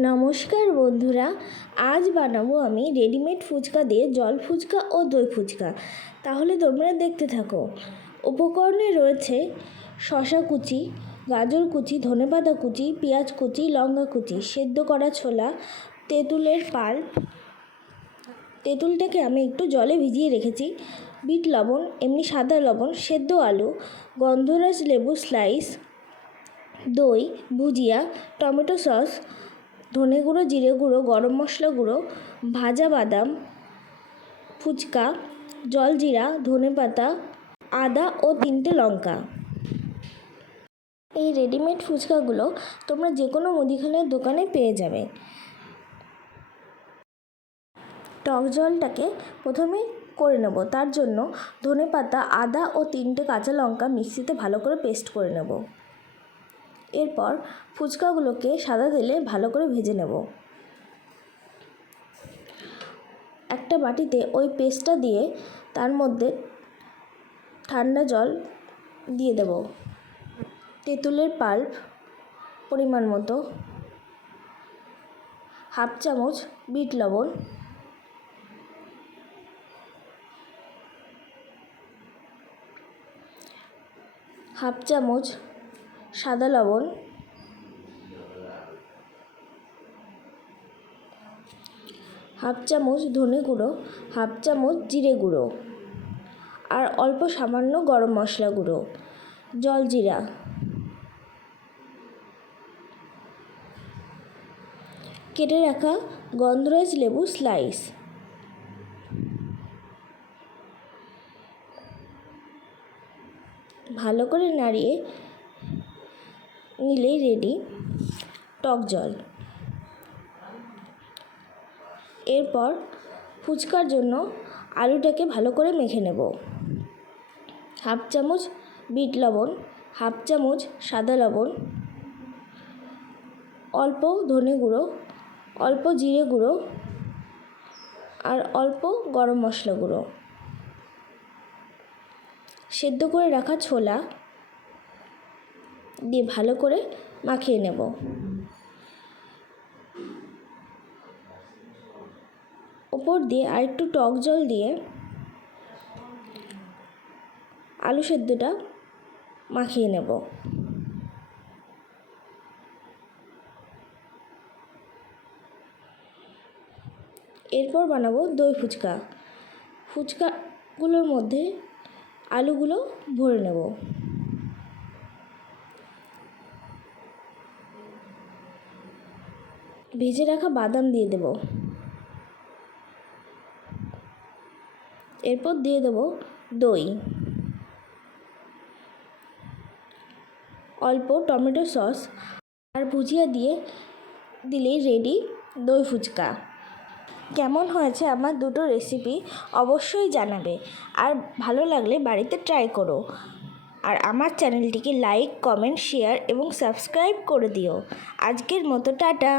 নমস্কার বন্ধুরা, আজ বানাবো আমি রেডিমেড ফুচকা দিয়ে জল ফুচকা ও দই ফুচকা। তাহলে তোমরা দেখতে থাকো। উপকরণে রয়েছে শসা কুচি, গাজর কুচি, ধনেপাতা কুচি, পেঁয়াজ কুচি, লঙ্কা কুচি, সেদ্ধ করা ছোলা, তেঁতুলের পাল্প, তেঁতুলটাকে আমি একটু জলে ভিজিয়ে রেখেছি, বিট লবণ, এমনি সাদা লবণ, সেদ্ধ আলু, গন্ধরাজ লেবু স্লাইস, দই, ভুজিয়া, টমেটো সস, ধনে গুঁড়ো, জিরে গুঁড়ো, গরম মশলা গুঁড়ো, ভাজা বাদাম, ফুচকা, জলজিরা, ধনেপাতা, আদা ও 3টে লঙ্কা। এই রেডিমেড ফুচকাগুলো তোমরা যে কোনো মুদিখানার দোকানে পেয়ে যাবে। টক জলটাকে প্রথমে করে নেব। তার জন্য ধনেপাতা, আদা ও 3টে কাঁচা লঙ্কা মিক্সিতে ভালো করে পেস্ট করে নেব। এরপর ফুচকাগুলোকে সাদা তেলে ভালো করে ভেজে নেব। একটা বাটিতে ওই পেস্টটা দিয়ে তার মধ্যে ঠান্ডা জল দিয়ে দেব, তেঁতুলের পাল্প পরিমাণ মতো, হাফ চামচ বিট লবণ, হাফ চামচ সাদা লবণ, হাফ চামচ ধনে গুঁড়ো, হাফ চামচ জিরে গুঁড়ো আর অল্প সামান্য গরম মশলা গুঁড়ো, জলজিরা, কেটে রাখা গন্ধরাজ লেবু স্লাইস। ভালো করে নাড়িয়ে নিলেই রেডি টক জল। এরপর ফুচকার জন্য আলুটাকে ভালো করে মেখে নেব। হাফ চামচ বিট লবণ, হাফ চামচ সাদা লবণ, অল্প ধনে গুঁড়ো, অল্প জিরে গুঁড়ো আর অল্প গরম মশলা গুঁড়ো, সেদ্ধ করে রাখা ছোলা দিয়ে ভালো করে মাখিয়ে নেব। উপর দিয়ে আরেকটু টক জল দিয়ে আলু সেদ্ধটা মাখিয়ে নেব। এরপর বানাবো দই ফুচকা। ফুচকাগুলোর মধ্যে আলুগুলো ভরে নেব। ভেজে রাখা বাদাম দিয়ে দেব। এরপর দিয়ে দেব দই, অল্প টমেটো সস আর ভুজিয়া দিয়ে দিলেই রেডি দই ফুচকা। কেমন হয়েছে আমার দুটো রেসিপি অবশ্যই জানাবে, আর ভালো লাগলে বাড়িতে ট্রাই করো। আর আমার চ্যানেলটিকে লাইক, কমেন্ট, শেয়ার এবং সাবস্ক্রাইব করে দিও। আজকের মতো টাটা।